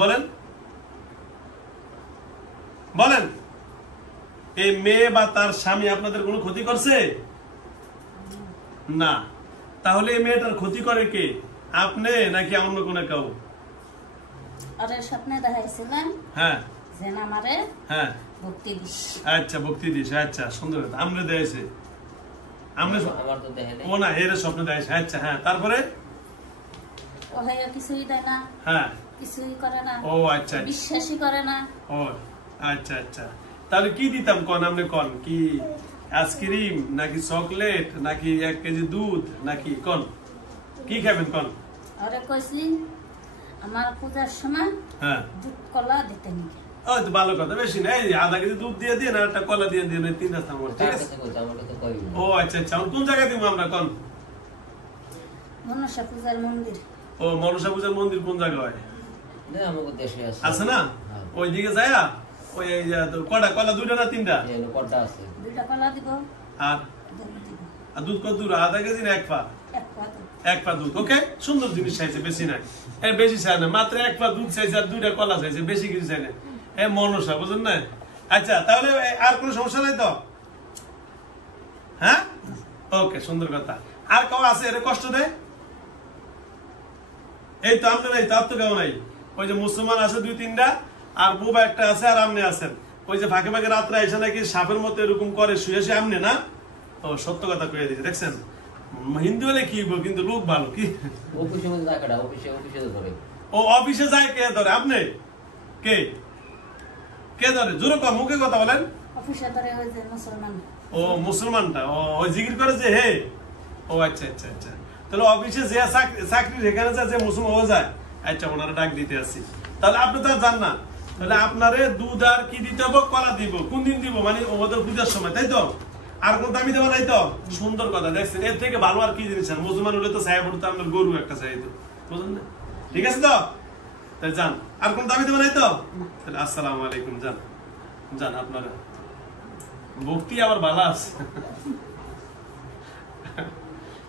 বলেন বলেন, এই মেয়ে বা তার স্বামী আপনাদের কোনো ক্ষতি করছে না? তাহলে এই মেয়েটার ক্ষতি করে কে, আপনি নাকি অন্য কোনো কেউ? আরে স্বপ্নে দেখাইছিলেন হ্যাঁ যে আমারে হ্যাঁ ভক্তি দিস। আচ্ছা ভক্তি দিস, আচ্ছা সুন্দর কথা। আমরা দেয়ছে আমরা আমার তো দেখে নাই। ও না এর স্বপ্ন দেয়ছে। আচ্ছা হ্যাঁ, তারপরে ও ভাইয়া কিছুই দেয় না, হ্যাঁ কিছুই করে না, ও আচ্ছা বিশ্বাসই করে না। ও আচ্ছা আচ্ছা, তাহলে কি দিতাম কন? আপনি কন, কি আইসক্রিম নাকি চকলেট নাকি 1 কেজি দুধ নাকি কন, কি খাবেন কন? আরে কইছি আমার পূজার সময় হ্যাঁ দুধ কলা দিতে নিকে। ওই তো ভালো কথা, বেশি না, এই 1/2 কেজি দুধ দিয়ে দিন আর একটা কলা দিয়ে দিন, 3 রাস্তা আমার, ঠিক কার আছে? কাছে কইছো? আমার কাছে কইবি না। ও আচ্ছা আচ্ছা, কোন জায়গায় দিব আমরা কন? মনসা পূজার মন্দির। ও মনসা পূজার মন্দির কোন জায়গায় হয়? না আমাকে দেশে আছে। আছে না? ওইদিকে যায়া ওই কটা কলা, 2টা না 3টা? এই কোনটা আছে? 2টা কলা দিব আর দুধ দিব, আর দুধ কত দূর? 1/2 কেজি না 1 পা? 1 পা দুধ। 1 পা দুধ, ওকে। সুন্দর জিনিস চাইছে, বেশি নাই, এ বেশি চাই না, মাত্র 1 পা দুধ চাইছে আর 2টা কলা চাইছে, বেশি কিছু চাই না। এ মনসা, বুঝলেন না? আচ্ছা তাহলে আর কোনো সমস্যা নাই তো? হ্যাঁ ওকে, সুন্দর কথা। আর কেউ আছে এর কষ্ট দেয়? এই তো আপনার, এই তো আপনি কেউ নাই? ওই যে মুসলমান আছে 2-3টা, আর বুবা একটা আছে, আর আপনি আছেন। ওই যে ফাঁকে ফাঁকে রাত্রে এসে নাকি সাপের মতো এরকম করে শুয়ে শুয়ে, আপনি না? ও সত্য কথা কয়ে দিয়েছে, দেখছেন? হিন্দু হলে কি বল, কিন্তু লোক ভালো। কি অফিসে মধ্যে টাকাটা অফিসে ধরে। ও অফিসে যায়, কে ধরে? আপনি? কে কে ধরে? জোরে কম, মুখে কথা বলেন। অফিসে ধরে ওই যে মুসলমান। ও মুসলমানটা, ও ওই জিকির করে যে হে। ও আচ্ছা আচ্ছা আচ্ছা, তাহলে অফিসে যে চাকরি এখানে যায় যে মুসলমান ও যায়। আচ্ছা ওনারা ডাক দিতে আসছি, তাহলে আপনি তো আর জান না, তাহলে আপনারে দুধ আর কি দিতে হবে? কলা দিব। কোন দিন দিব? মানে ওদের পূজার সময়, তাই তো? আর কোন দামি দেবো নাই তো? সুন্দর কথা, দেখছেন? এর থেকে ভালো আর কি জিনিস? মুসলমান হলে তো চাই পড়তো আপনার গরু একটা চাইতো, বুঝলেন না? ঠিক আছে তো, তাই যান। আর কোন দামি দেবো নাই তো? তাহলে আসসালামু আলাইকুম, যান যান, আপনারা ভক্তি আবার ভালো আছে।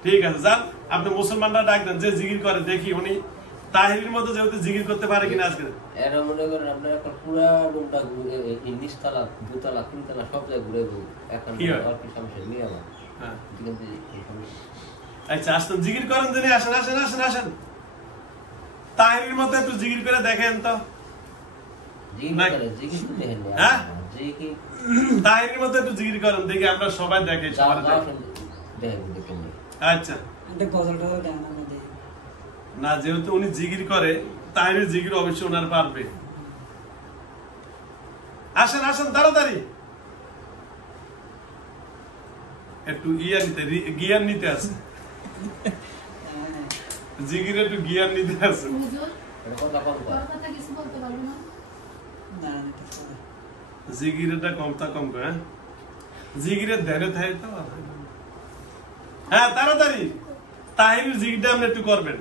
ঠিক আছে যান, আপনি মুসলমানরা ডাক দেন যে জিকির করে, দেখি উনি তাহিরের মতো যেহেতু জিকির করতে পারে কিনা আজকে। এরা মনে করেন আপনার এখন পুরা রুমটা ঘুরে, নিচতলা 2তলা 3তলা সব জায়গায় ঘুরে এখন অফিস সমস্যা নিয়ে আমার। হ্যাঁ কিন্তু আচ্ছা আসতেন, জিকির করেন যিনি, আসেন আসেন আসেন আসেন, তাহিরের মতো একটু জিকির করে দেখেন তো। জিকির তো দেখেন না। হ্যাঁ জিকির তাহিরের মতো একটু জিকির করেন দেখি, আমরা সবাই দেখে সবাই দেখেন। আচ্ছা না, যেহেতু উনি জিকির করে, তাহিরের জিকির অবশ্যই ওনার পারবে। আসেন আসেন তাড়াতাড়ি, একটু গিয়ার নিতে আছে, জিকির একটু গিয়ার নিতে আছে। জিকিরটা কম করে, হ্যাঁ জিকিরের ধ্যানে থাকে তো। হ্যাঁ তাড়াতাড়ি তাহিরের জিকিরটা আপনি একটু করবেন।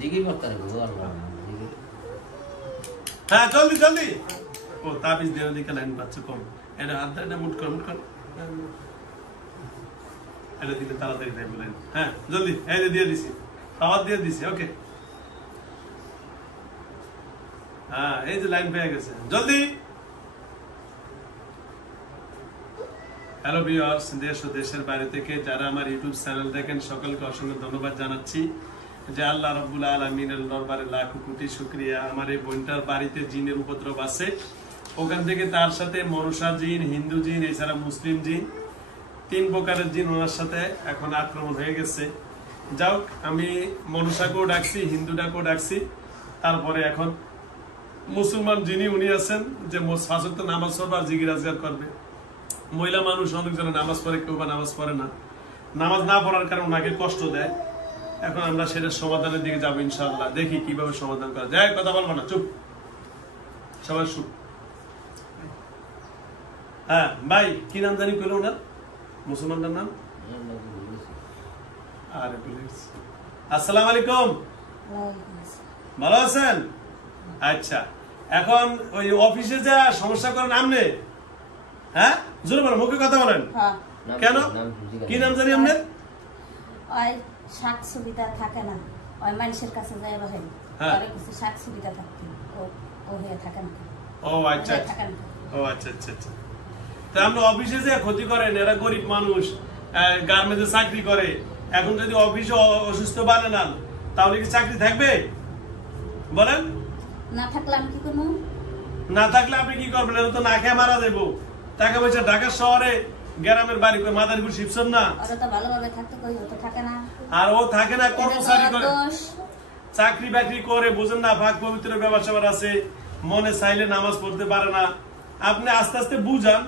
জিকির করতে হবে। হ্যাঁ জলদি জলদি। ও তাবিজ দেওয়ার দিকে লাইন পাচ্ছে কম, এটা হাত এটা মুট কর এটা দিলে তাড়াতাড়ি ভাই বলেন। হ্যাঁ জলদি, এই যে দিয়ে দিছি, খাবার দিয়ে দিছি, ওকে। হ্যাঁ এই যে লাইন পেয়ে গেছে, জলদি। হ্যালো ভিউয়ার্স, দেশ ও দেশের বাইরে থেকে যারা আমার ইউটিউব চ্যানেল দেখেন সকলকে অসংখ্য ধন্যবাদ জানাচ্ছি। যে আল্লাহ রাব্বুল আলামিনের দরবারে লাখ কোটি শুকরিয়া। আমার এই বোনটার বাড়িতে জিনের উপদ্রব আছে, ওখান থেকে তার সাথে মনসা জিন, হিন্দু জিন, এছাড়া মুসলিম জিন, 3 প্রকারের জিন ওনার সাথে এখন আক্রমণ হয়ে গেছে। যাও, আমি মনসাকেও ডাকছি, হিন্দুটাকেও ডাকছি, তারপরে এখন মুসলমান যিনি উনি আছেন যে শাসক নামাজ পড়বে আর জিকির আজগার করবে। মহিলা মানুষ অনেকজন নামাজ পড়ে, কেউ বা নামাজ পড়ে না, নামাজ না পড়ার কারণে ওনাকে কষ্ট দেয়। এখন আমরা সেটা সমাধানের দিকে যাবো ইনশাআল্লাহ, দেখি কিভাবে সমাধান করা যায়। কথা বলবো না, চুপ, সবাই চুপ। হ্যাঁ ভাই, কি নাম জানি কইল ওনার, মুসলমানটার নাম? আরে আসসালামু আলাইকুম, ভালো আছেন? আচ্ছা, এখন ওই অফিসে যা সমস্যা করেন আপনি, হ্যাঁ জোরে বলেন, মুখে কথা বলেন। কেন, কি নাম জানি আপনার? ওই শাক সুবিধা থাকে না, ওই মানুষের কাছে যাই বহেন। হ্যাঁ। পরে কিছু শাক সুবিধা থাকতে ও হয়ে থাকে না। ও আচ্ছা হয়ে থাকে না। ও আচ্ছা আচ্ছা আচ্ছা। তা আপনি অফিসে যে ক্ষতি করেন, এরা গরিব মানুষ, গার্মেন্টসে চাকরি করে, এখন যদি অফিসে অসুস্থ বানান তাহলে কি চাকরি থাকবে বলেন? না থাকলে আমি কি করবো? না থাকলে আপনি কি করবেন? এটা তো না খেয়ে মারা যাবো। টাকা পয়সা ঢাকা শহরে গ্রামের বাড়ি করে মাদারীপুর শিবসন না, ওরা তো ভালোভাবে থাকতে কই, ও তো থাকে না। আর ও থাকে না, কর্মচারী করে, দোষ। চাকরি বাকরি করে, বুঝেন না, ভাগ পবিত্র ব্যবসা আছে, মনে চাইলে নামাজ পড়তে পারে না। আপনি আস্তে আস্তে বুঝান,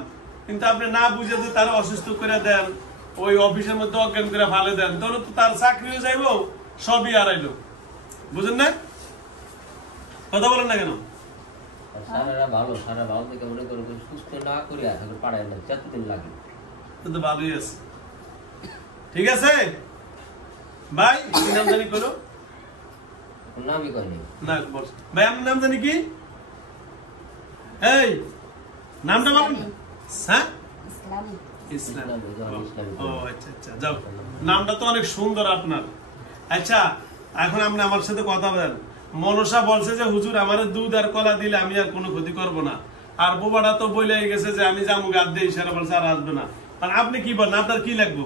কিন্তু আপনি না বুঝে তো তারা অসুস্থ করে দেন, ওই অফিসের মধ্যে অজ্ঞান করে ফালে দেন, তাহলে তো তার চাকরিও যাইব, সবই হারাইলো। বুঝেন না? কথা বলেন না কেন? সারারা ভালো, সারা ভালো থেকে মনে করো সুস্থ না করে এখন পাড়ায় না যতদিন লাগে তো ভালোই আছে। ঠিক আছে ভাই, কি নাম জানি করো? নামই করেনি না বল ভাই, আপনার নাম জানি কি? এই নামটা বলেন। হ্যাঁ, ইসলামী। ইসলাম। ইসলামী। ও আচ্ছা আচ্ছা, যাও, নামটা তো অনেক সুন্দর আপনার। আচ্ছা, এখন আপনি আমার সাথে কথা বলেন। মনসা বলছে যে হুজুর আমার দুধ আর কলা দিলে আমি আর কোনো ক্ষতি করব না, আর বোবাটা তো বলে গেছে যে আমি যাবো গাদ দিয়ে, সেটা বলছে আর আসবে না। আর আপনি কি বলেন, আপনার কি লাগবে?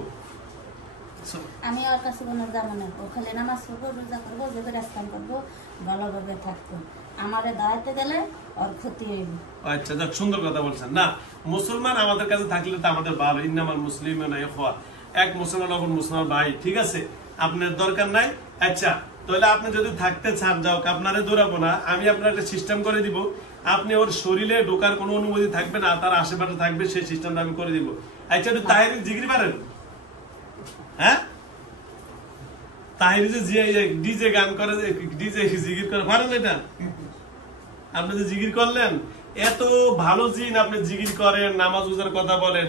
আমি ওর কাছে কোনো যাবো না, ও খালি নামাজ পড়বো, রোজা করবো, যেগুলো রাস্তান করবো, ভালোভাবে থাকবো। আমারে দাঁড়াতে গেলে ওর ক্ষতি হইব। আচ্ছা, যাক, সুন্দর কথা বলছেন। না, মুসলমান আমাদের কাছে থাকলে তো আমাদের ভালো। ইন্নামাল মুসলিমিনা ইখওয়া, এক মুসলমান অপর মুসলমান ভাই। ঠিক আছে, আপনার দরকার নাই। আচ্ছা, তাহলে আপনি যদি থাকতে চান, যাও, আপনারে দৌড়াবো না, আমি আপনার একটা সিস্টেম করে দিব। আপনি ওর শরীরে ঢোকার কোনো অনুমতি থাকবে না, তার আশেপাশে থাকবে, সেই সিস্টেমটা আমি করে দিব। আচ্ছা, একটু তাহিরি জিগরি পারেন? হ্যাঁ, তাহিরি যে ডিজে গান করে, ডিজে জিগির করে পারেন? এটা আপনি যে জিগির করলেন, এত ভালো জিন আপনি জিগির করেন, নামাজ রোজার কথা বলেন,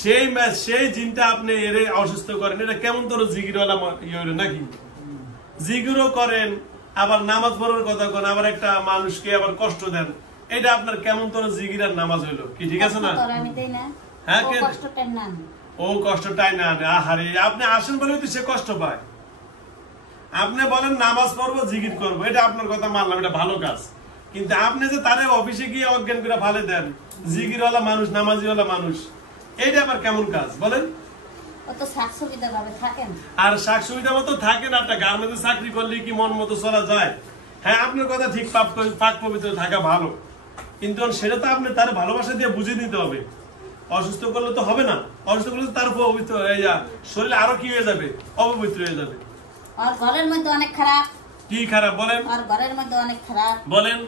সেই জিনটা আপনি এর অসুস্থ করেন, এটা কেমন তোর জিগিরওয়ালা ইয়ে নাকি? জিগিরও করেন, আবার নামাজ পড়ার কথা করেন, আবার একটা মানুষকে আবার কষ্ট দেন, এটা আপনার কেমন তোর জিগির আর নামাজ হইলো কি? ঠিক আছে না? আমি দেই না। হ্যাঁ, ও কষ্টটা না। ও কষ্টটাই না আনে। আহারে, আপনি আসেন বলে তো সে কষ্ট পায়। আপনি বলেন নামাজ পড়বো, জিগির করবো, এটা আপনার কথা মানলাম, এটা ভালো কাজ। কিন্তু আপনি যে তারে অফিসে গিয়ে অজ্ঞান করে ফালে দেন, জিগিরওয়ালা মানুষ, নামাজিওয়ালা মানুষ, এইটা আবার কেমন কাজ বলেন? ও তো শাক সুবিধা ভাবে থাকেন। আর শাক সুবিধা মতো থাকেন। একটা গার্মেন্টে চাকরি করলে কি মন মতো চলা যায়? হ্যাঁ, আপনার কথা ঠিক, পাক পবিত্র থাকা ভালো, কিন্তু সেটা তো আপনি তার ভালোবাসা দিয়ে বুঝিয়ে দিতে হবে। অসুস্থ করলে তো হবে না, অসুস্থ করলে তার পবিত্র শরীর আরো কি হয়ে যাবে, অপবিত্র হয়ে যাবে। আর ঘরের মধ্যে অনেক খারাপ। কি খারাপ বলেন? আর ঘরের মধ্যে অনেক খারাপ বলেন,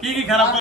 কি কি খারাপ?